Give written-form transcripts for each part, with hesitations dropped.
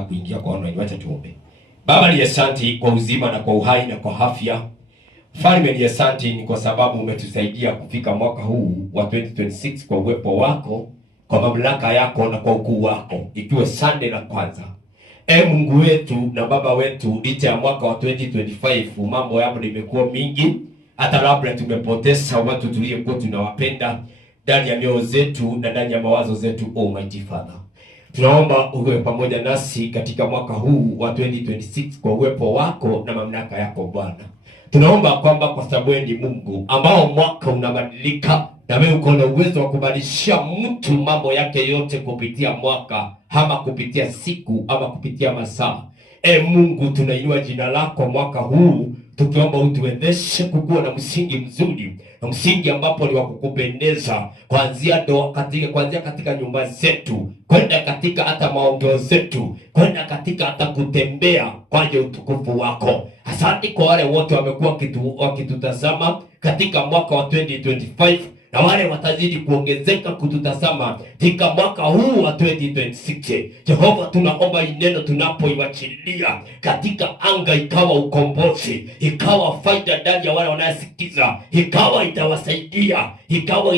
Kuingia kwa online. Wacha tuombe. Baba, ni asante kwa uzima na kwa uhai na kwa afya. Mfalme, ni asante ni kwa sababu umetusaidia kufika mwaka huu wa 2026 kwa uwepo wako, kwa mamlaka yako na kwa ukuu wako, ikiwa Sunday la kwanza. Mungu wetu na Baba wetu, licha ya mwaka wa 2025 mambo yapo limekuwa mingi, hata labda tumepoteza watu tuliokuwa tunawapenda ndani ya mioyo zetu na ndani ya mawazo zetu. Almighty Father, tunaomba uwe pamoja nasi katika mwaka huu wa 2026 kwa uwepo wako na mamlaka yako Bwana. Tunaomba kwamba kwa sababu wewe ni Mungu ambao mwaka unabadilika, na wewe uko na uwezo wa kubadilisha mtu mambo yake yote kupitia mwaka ama kupitia siku ama kupitia masaa. Mungu, tunainua jina lako mwaka huu tukiomba utuwezeshe kukuwa na msingi mzuri, na msingi ambapo ni wa kukupendeza, kuanzia katika nyumba zetu, kwenda katika hata maongeo zetu, kwenda katika hata kutembea kwa ajili ya utukufu wako. Asante kwa wale wote wamekuwa wakitutazama katika mwaka wa 2025 na wale watazidi kuongezeka kututazama katika mwaka huu wa 2026. Jehova, tunaomba neno tunapoiwachilia katika anga, ikawa ukombozi, ikawa faida ndani ya wale wanayesikiza, ikawa itawasaidia, ikawa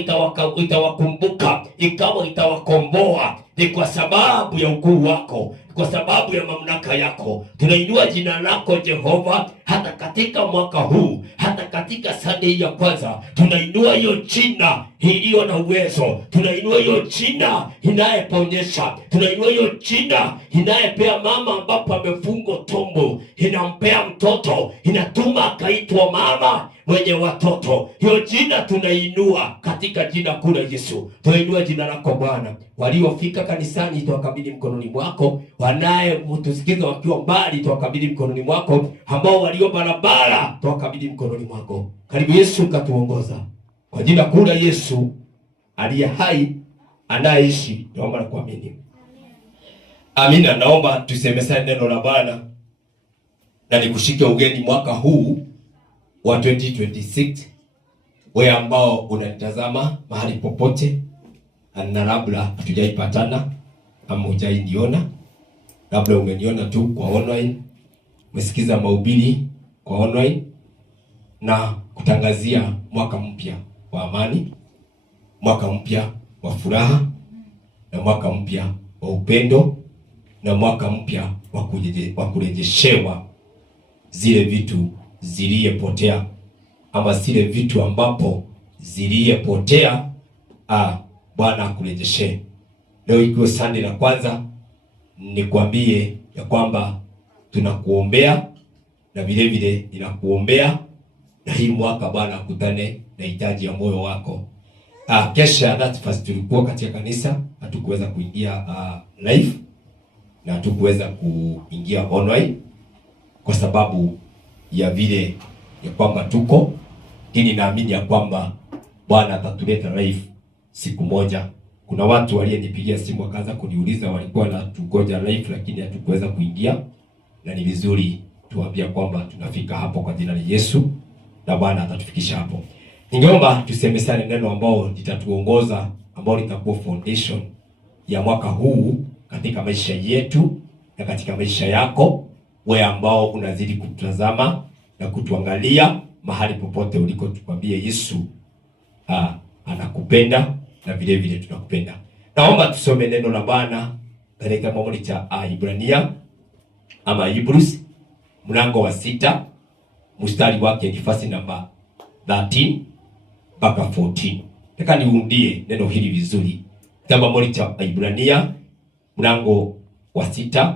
itawakumbuka, ikawa itawakomboa. Ni kwa sababu ya ukuu wako, kwa sababu ya mamlaka yako. Tunainua jina lako Jehova, hata katika mwaka huu, hata katika Sunday ya kwanza, tunainua hiyo jina iliyo na uwezo, tunainua hiyo jina inayeponyesha, tunainua hiyo jina inayepea mama ambapo amefungwa tumbo, inampea mtoto, inatuma akaitwa mama mwenye watoto. Hiyo jina tunainua katika jina kuu la Yesu. Tunainua jina lako Bwana. Waliofika kanisani tuwakabidhi mkononi mwako, wanaye mtusikiza wakiwa mbali tuwakabidhi mkononi mwako, ambao walio barabara tuwakabidhi mkononi mwako. Karibu Yesu, katuongoza kwa jina kuu la Yesu aliye hai, anaishi, naomba na kuamini. Amina. Naomba tusemesane neno la Bwana na nikushike ugeni mwaka huu wa 2026. Wewe ambao unanitazama mahali popote, na labda hatujaipatana ama hujainiona, labda umeniona tu kwa online, umesikiza mahubiri kwa online, na kutangazia mwaka mpya wa amani, mwaka mpya wa furaha, na mwaka mpya wa upendo, na mwaka mpya wa kurejeshewa zile vitu ziliyepotea, ama zile vitu ambapo ziliyepotea, Bwana akurejeshe. Leo ikiwa Sunday la kwanza, nikwambie ya kwamba tunakuombea, na vile vile ninakuombea na hii mwaka Bwana akutane na hitaji ya moyo wako. Kesha that first tulikuwa katika kanisa, hatukuweza kuingia live na hatukuweza kuingia online kwa sababu ya vile ya kwamba tuko, lakini naamini ya kwamba Bwana atatuleta live siku moja. Kuna watu walionipigia simu wakaanza kuniuliza walikuwa na tugoja live lakini hatukuweza kuingia, na ni vizuri tuambia kwamba tunafika hapo kwa jina la Yesu, na Bwana atatufikisha hapo. Ningeomba tusemesane neno ambao litatuongoza, ambao litakuwa foundation ya mwaka huu katika maisha yetu na katika maisha yako, wewe ambao unazidi kutazama na kutuangalia mahali popote uliko. Tukwambie Yesu anakupenda na vile vile tunakupenda. Naomba tusome neno la Bwana katika kitabu cha Ibrania ama Hebrews mlango wa 6 mstari wake ni verse namba 13 mpaka 14. Nataka niundie neno hili vizuri. Kitabu cha Ibrania mlango wa 6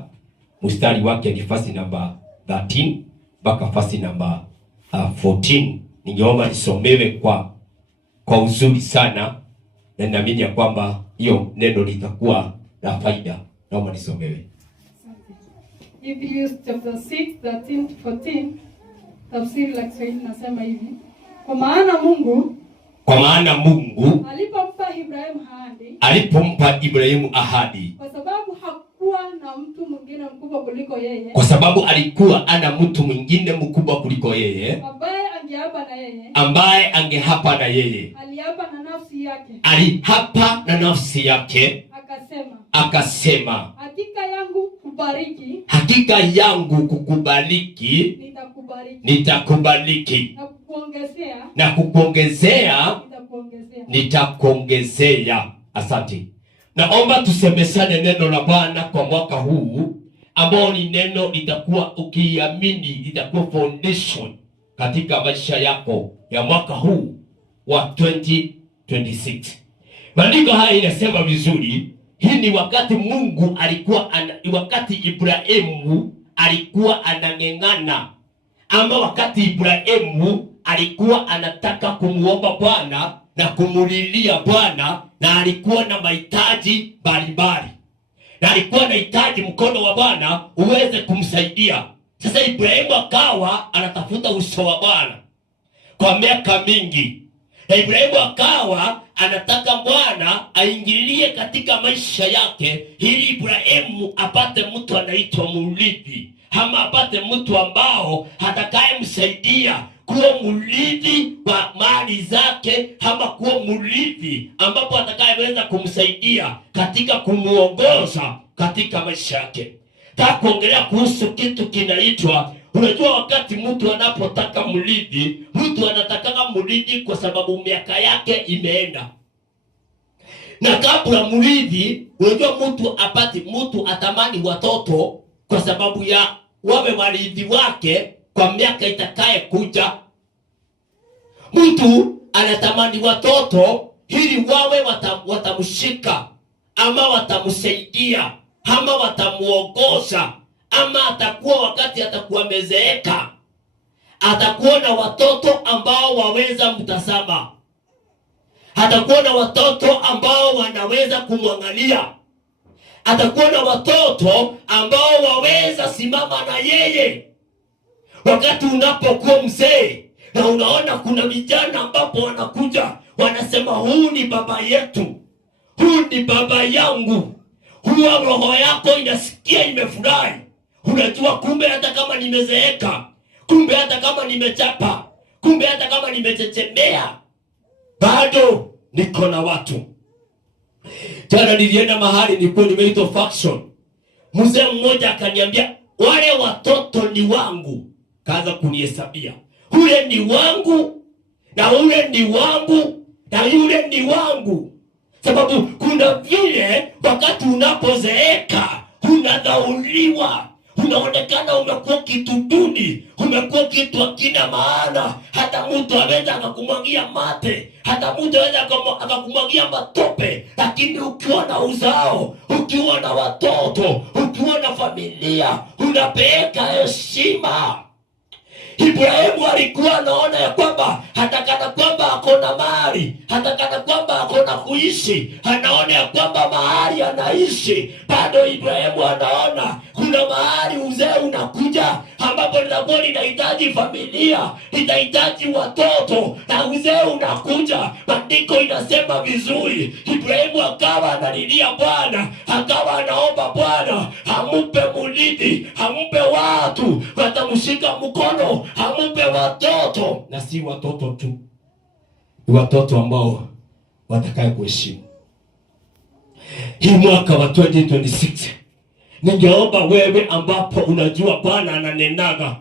mstari wake ni verse namba 13 mpaka verse namba 14. Ningeomba nisomewe kwa uzuri sana, na ninaamini ya kwamba hiyo neno litakuwa la faida. Naomba nisomewe. Hebrews chapter 6 13-14. Tafsiri la Kiswahili nasema hivi: Kwa maana Mungu alipompa Ibrahimu ahadi, kwa sababu hakuwa na mtu mwingine mkubwa kuliko yeye, kwa sababu alikuwa ana mtu mwingine mkubwa kuliko yeye, ambaye angehapa na yeye, aliapa na nafsi yake, akasema, hakika yangu kukubariki, nitakubariki, na kukuongezea nitakuongezea. Asante. Naomba tusemesane neno la Bwana kwa mwaka huu, ambao ni neno litakuwa, ukiamini, litakuwa foundation katika maisha yako ya mwaka huu wa 2026. Maandiko haya inasema vizuri, hii ni wakati Mungu alikuwa wakati Ibrahimu alikuwa anang'eng'ana, ama wakati Ibrahimu alikuwa anataka kumuomba Bwana na kumulilia Bwana, na alikuwa na mahitaji mbalimbali, na alikuwa anahitaji mkono wa Bwana uweze kumsaidia. Sasa Ibrahimu akawa anatafuta uso wa Bwana kwa miaka mingi, na Ibrahimu akawa anataka Bwana aingilie katika maisha yake, ili Ibrahimu apate mtu anaitwa mrithi, ama apate mtu ambao atakayemsaidia kuwa mrithi wa mali zake, ama kuwa mrithi ambapo atakayeweza kumsaidia katika kumuongoza katika maisha yake. Nataka kuongelea kuhusu kitu kinaitwa, unajua wakati mtu anapotaka mrithi, mtu anataka mrithi kwa sababu miaka yake imeenda. Na kabla mrithi, unajua mtu atamani watoto kwa sababu ya wawe warithi wake kwa miaka itakaye kuja. Mtu anatamani watoto ili wawe watamshika, ama watamsaidia, ama watamuongoza, ama atakuwa wakati atakuwa mezeeka, atakuwa na watoto ambao waweza mtazama, atakuwa na watoto ambao wanaweza kumwangalia, atakuwa na watoto ambao waweza simama na yeye wakati unapokuwa mzee. Na unaona kuna vijana ambapo wanakuja wanasema, huu ni baba yetu, huu ni baba yangu. Huwa roho yako inasikia imefurahi. Unajua kumbe hata kama nimezeeka, kumbe hata kama nimechapa, kumbe hata kama nimechechemea, bado niko na watu. Jana nilienda mahali nilikuwa nimeitwa faction. Mzee mmoja akaniambia, wale watoto ni wangu. Kaanza kunihesabia, ule ni wangu, na ule ni wangu, na yule ni wangu. Sababu kuna vile wakati unapozeeka unadhauliwa, unaonekana umekuwa kitu duni, umekuwa kitu hakina maana. Hata mtu aweza akakumwagia mate, hata mtu aweza akakumwagia matope, lakini ukiwa na uzao, ukiwa na watoto, ukiwa na familia, unapeeka heshima. Ibrahimu alikuwa anaona ya kwamba hata kana kwamba akona mali, hata kana kwamba akona kuishi, anaona ya kwamba mahali anaishi, bado Ibrahimu anaona kuna mahali uzee unakuja ambapo litakuwa linahitaji familia, litahitaji watoto, na uzee unakuja. Maandiko inasema vizuri, Ibrahimu akawa analilia Bwana, akawa anaomba Bwana amupe mrithi, amupe watu watamshika mkono, amupe watoto, na si watoto tu, watoto ambao watakaye kuheshimu. Hii mwaka wa 2026 ningeomba wewe ambapo unajua Bwana ananenaga,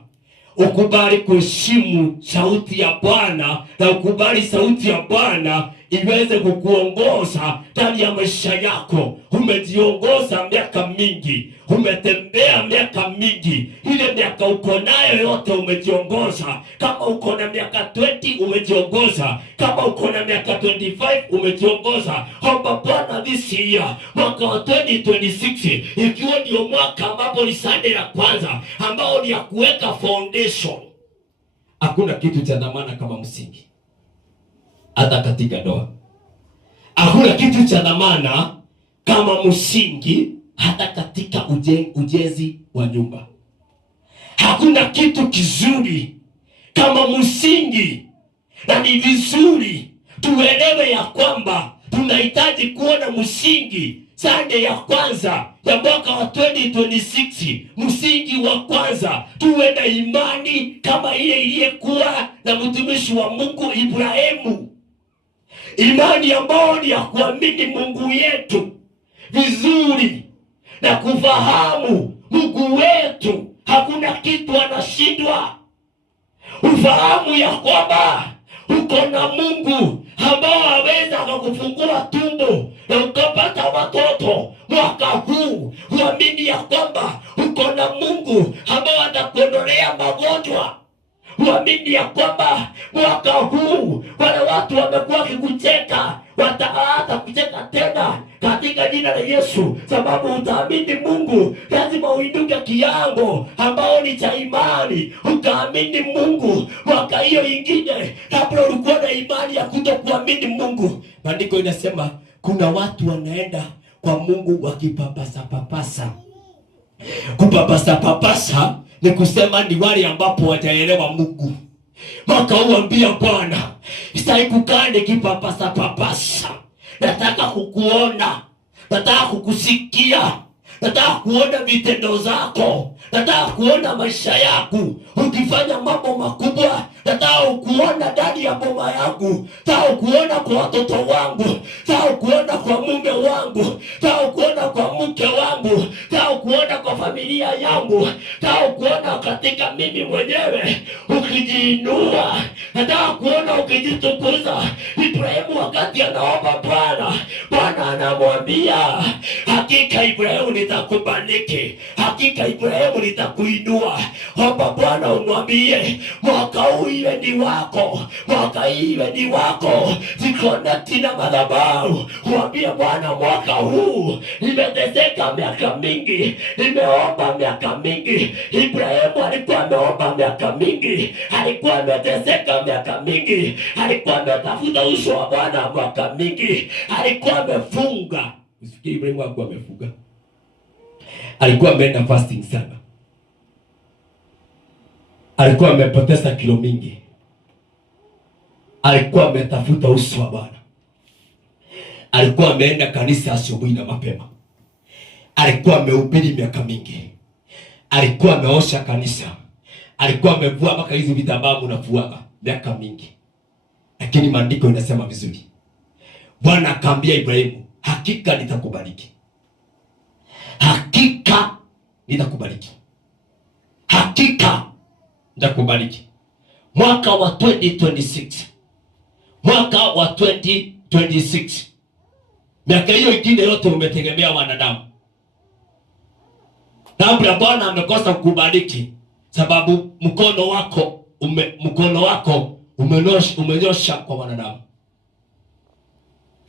ukubali kuheshimu sauti ya Bwana, na ukubali sauti ya Bwana iweze kukuongoza ndani ya maisha yako. Umejiongoza miaka mingi, umetembea miaka mingi, ile miaka uko nayo yote umejiongoza. Kama uko na miaka 20 umejiongoza, kama uko na miaka 25 umejiongoza. Omba Bwana this year, mwaka wa 2026, ikiwa ndio mwaka ambapo ni Sunday ya kwanza ambao ni ya kuweka foundation. Hakuna kitu cha dhamana kama msingi. Hata katika ndoa hakuna kitu cha dhamana kama msingi, hata katika ujenzi wa nyumba. Hakuna kitu kizuri kama msingi, na ni vizuri tuelewe ya kwamba tunahitaji kuona msingi. Sunday ya kwanza ya mwaka wa 2026, msingi wa kwanza tuwe na imani kama ile iliyekuwa na mtumishi wa Mungu Ibrahimu. Imani ambayo ni ya kuamini Mungu yetu, vizuri na kufahamu Mungu wetu, hakuna kitu anashindwa. Ufahamu ya kwamba uko na Mungu ambao aweza kukufungua tumbo na ukapata watoto mwaka huu. Uamini ya kwamba uko na Mungu ambao atakuondolea magonjwa. Uamini ya kwamba mwaka huu wale watu wamekuwa wakikucheka wataanza kucheka tena katika jina la Yesu, sababu utaamini Mungu. Lazima uinuke kiango ambao ni cha imani, ukaamini Mungu. Mwaka hiyo ingine labda ulikuwa na imani ya kutokuamini Mungu. Maandiko inasema kuna watu wanaenda kwa Mungu wakipapasa papasa. Kupapasa papasa ni kusema ni wale ambapo wataelewa Mungu. Mwaka huu ambia Bwana, sitaki kukaa nikipapasa papasa. Nataka kukuona, nataka kukusikia, nataka kuona vitendo zako, nataka kuona maisha yako ukifanya mambo makubwa, nataka kuona ndani ya boma yangu, nataka kuona kwa watoto wangu, nataka kuona kwa mume wangu, nataka kuona kwa mke wangu, nataka kuona kwa familia yangu, nataka kuona katika mimi mwenyewe ukijiinua, nataka kuona ukijitukuza. Ibrahimu wakati anaomba Bwana, Bwana anamwambia hakika Ibrahimu nitakubariki, hakika Ibrahimu nitakuinua. Omba Bwana umwambie mwaka huu iwe ni wako, mwaka hii iwe ni wako. Zikonekti na madhabahu, mwambie Bwana mwaka huu nimeteseka miaka mingi, nimeomba miaka mingi. Ibrahimu alikuwa ameomba miaka mingi, alikuwa ameteseka miaka mingi, alikuwa ametafuta uso wa Bwana miaka mingi, alikuwa amefunga. Usikie Ibrahimu alikuwa amefunga, alikuwa ameenda fasting sana, alikuwa amepoteza kilo mingi, alikuwa ametafuta uso wa Bwana, alikuwa ameenda kanisa asubuhi na mapema, alikuwa amehubiri miaka mingi, alikuwa ameosha kanisa, alikuwa amevua mpaka hizi vitambaa mnafuaga miaka mingi. Lakini maandiko inasema vizuri, Bwana akamwambia Ibrahimu, hakika nitakubariki, hakika nitakubariki, hakika nitakubariki. Mwaka wa 2026, mwaka wa 2026, miaka hiyo ingine yote umetegemea wanadamu, labda Bwana amekosa kukubariki sababu mkono wako umenyosha kwa wanadamu.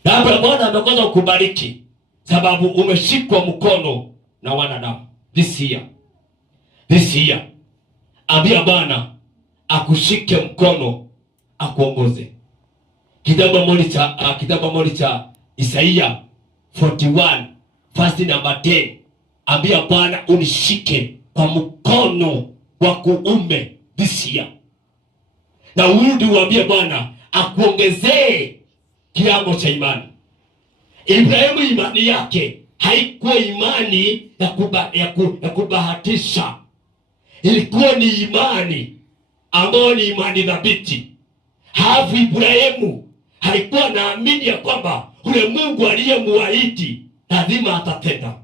Labda Bwana amekosa kukubariki sababu umeshikwa mkono na wanadamu. This year ambia Bwana akushike mkono, akuongoze. Kitabu moja cha Isaia 41 verse number 10, ambia Bwana unishike kwa mkono wa kuume this year. Na urudi uambie Bwana akuongezee kiwango cha imani. Ibrahimu imani yake haikuwa imani ya kubahatisha. Ilikuwa ni imani ambayo ni imani thabiti. Hafu Ibrahimu haikuwa naamini ya kwamba ule Mungu aliyemuahidi lazima atatenda.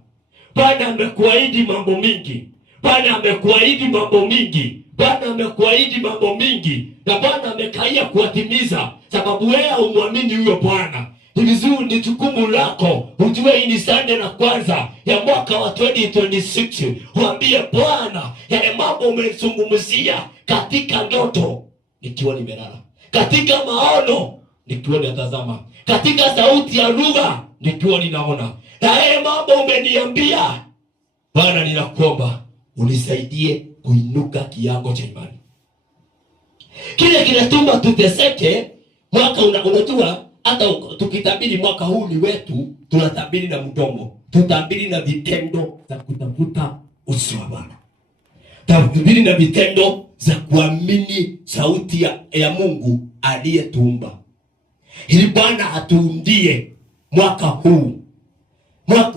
Bwana amekuahidi mambo mingi, Bwana amekuahidi mambo mingi, Bwana amekuahidi mambo mingi, na Bwana amekaia kuatimiza, sababu wewe umwamini huyo Bwana. Ni vizuri, ni jukumu lako ujue hii ni Sunday na kwanza ya mwaka wa 2026. Uambie Bwana yale mambo umezungumzia katika ndoto nikiwa nimelala, katika maono nikiwa ninatazama, katika sauti ya lugha nikiwa ninaona, na yale mambo umeniambia Bwana, ninakuomba unisaidie kuinuka kiwango cha imani. Kile kinatuma tuteseke mwaka unajua. Hata tukitabiri mwaka huu ni wetu, tunatabiri na mdomo, tutabiri na vitendo za kutafuta uso wa Bwana, tutabiri na vitendo za kuamini sauti ya Mungu aliyetuumba, ili Bwana atuundie mwaka huu.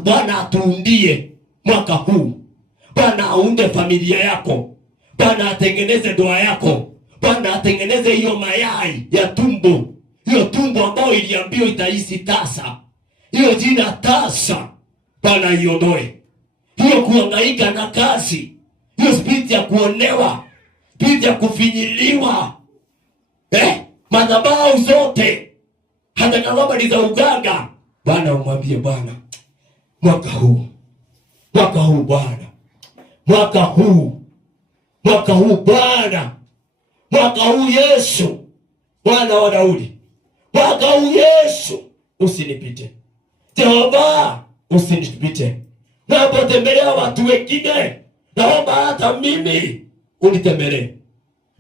Bwana atuundie mwaka huu. Bwana aunde familia yako, Bwana atengeneze ndoa yako, Bwana atengeneze hiyo mayai ya tumbo, hiyo tumbo ambayo iliambiwa itaishi tasa. Hiyo jina tasa Bwana iondoe hiyo kuhangaika na kazi, hiyo spirit ya kuonewa, spirit ya kufinyiliwa, madhabahu zote, hata kama ni za uganga. Bwana umwambie Bwana, mwaka huu Bwana, mwaka huu Bwana, mwaka huu Yesu, Bwana wa Daudi, mwaka huu Yesu, usinipite. Jehova, usinipite. Napotembelea watu wengine, naomba hata mimi unitembelee.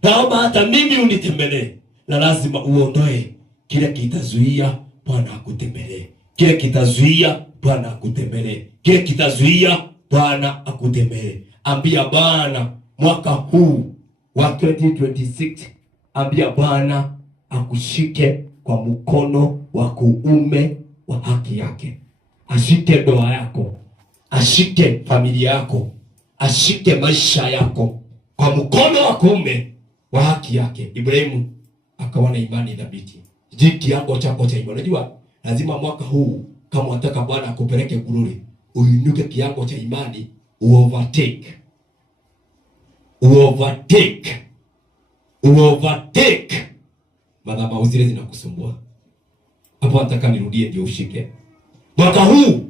Naomba hata mimi unitembelee. Na lazima uondoe kile kitazuia Bwana akutembelee. Kile kitazuia Bwana akutembelee. Kile kitazuia Bwana akutembelee. Ambia Bwana mwaka huu wa 2026, ambia Bwana akushike kwa mkono wa kuume wa haki yake. Ashike ndoa yako, ashike familia yako, ashike maisha yako kwa mkono wa kuume wa haki yake. Ibrahimu akawa na imani thabiti. Jiki yako chako cha imani. Unajua lazima mwaka huu kama unataka Bwana akupeleke gururi, uinuke kiango cha imani, uovertake madhabahu zile zinakusumbua. Hapo nataka nirudie ndio ushike. Mwaka huu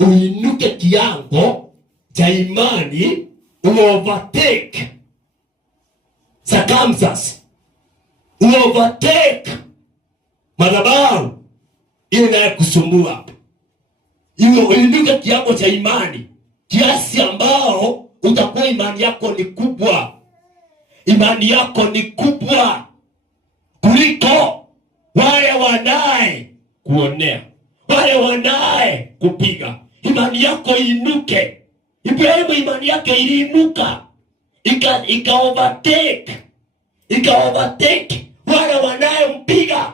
uinuke kiango cha imani, uovertake circumstances, uovertake madhabahu ile inayokusumbua. Iwe uinuke kiango cha imani kiasi ambao utakuwa imani yako ni kubwa. Imani yako ni kubwa kuliko wale wanae kuonea, wale wanae kupiga. Imani yako inuke. Ibrahimu imani yake iliinuka, ika-overtake wale wanae mpiga.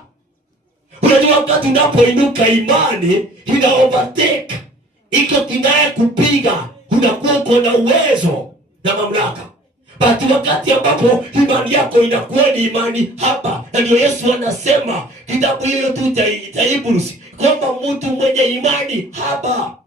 Unajua wakati unapoinuka imani ina overtake, iko kinaye kupiga, unakuwa uko na uwezo na mamlaka. But wakati ambapo imani yako inakuwa ni imani haba, na ndio Yesu anasema kitabu hiyo tu cha Hebrews kwamba mtu mwenye imani haba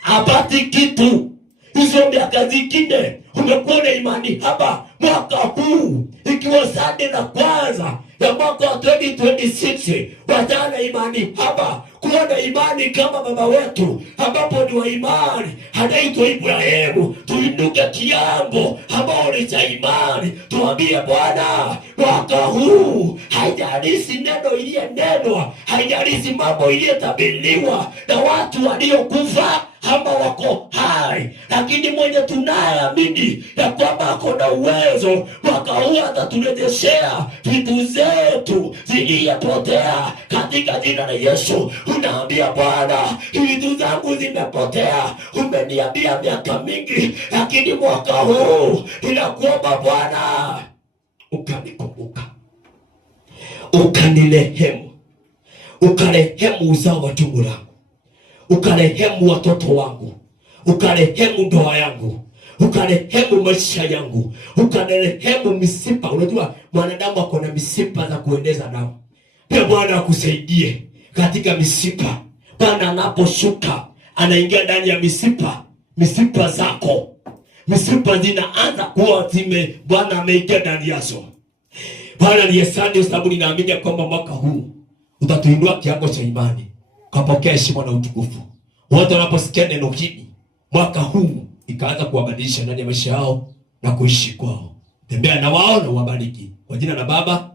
hapati kitu. Hizo miaka zingine umekuwa na imani haba. Mwaka huu ikiwa Sunday na kwanza ya mwaka wa 2026, wajana imani haba. Kuwa na imani kama baba wetu ambapo ni wa imani anaitwa Ibrahimu. Tuinuke kiango ambao ni cha imani, tuambie Bwana mwaka huu, haijalishi neno iliyenenwa, haijalishi mambo iliyotabiriwa na watu waliokufa ama wako hai, lakini mwenye tunayeamini ya kwamba ako na uwezo, mwaka huu ataturejeshea vitu zetu zilizopotea katika jina la Yesu. Unaambia Bwana, vitu zangu zimepotea, umeniambia miaka mingi, lakini mwaka huu ninakuomba Bwana ukanikumbuka, ukanirehemu, ukarehemu uzao wa tumbo langu, ukarehemu watoto wangu, ukarehemu ndoa yangu, ukarehemu maisha yangu, ukarehemu misipa. Unajua mwanadamu ako na misipa za kuendeza damu. Pia Bwana akusaidie katika misipa. Bwana anaposhuka anaingia ndani ya misipa zako. Misipa zinaanza kuwa Bwana ameingia ndani yazo. Bwana ni asante sababu ninaamini kwamba mwaka huu utatuinua kiango cha imani, kapokea heshima na utukufu. Watu wanaposikia neno hili, mwaka huu ikaanza kuwabadilisha ndani ya maisha yao na kuishi kwao. Tembea na wao na uwabariki. Kwa jina la Baba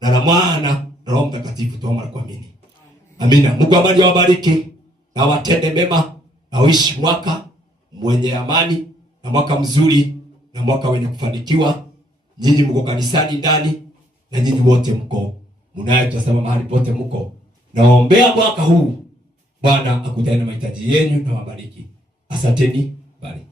na la Mwana na Roho Mtakatifu tuomba na kuamini. Amina. Mungu amani awabariki na watende mema na uishi mwaka mwenye amani na mwaka mzuri na mwaka wenye kufanikiwa. Nyinyi mko kanisani ndani na nyinyi wote mko mnayotazama mahali pote mko. Naombea mwaka huu Bwana akutane na mahitaji yenu na wabariki. Asanteni. Bye.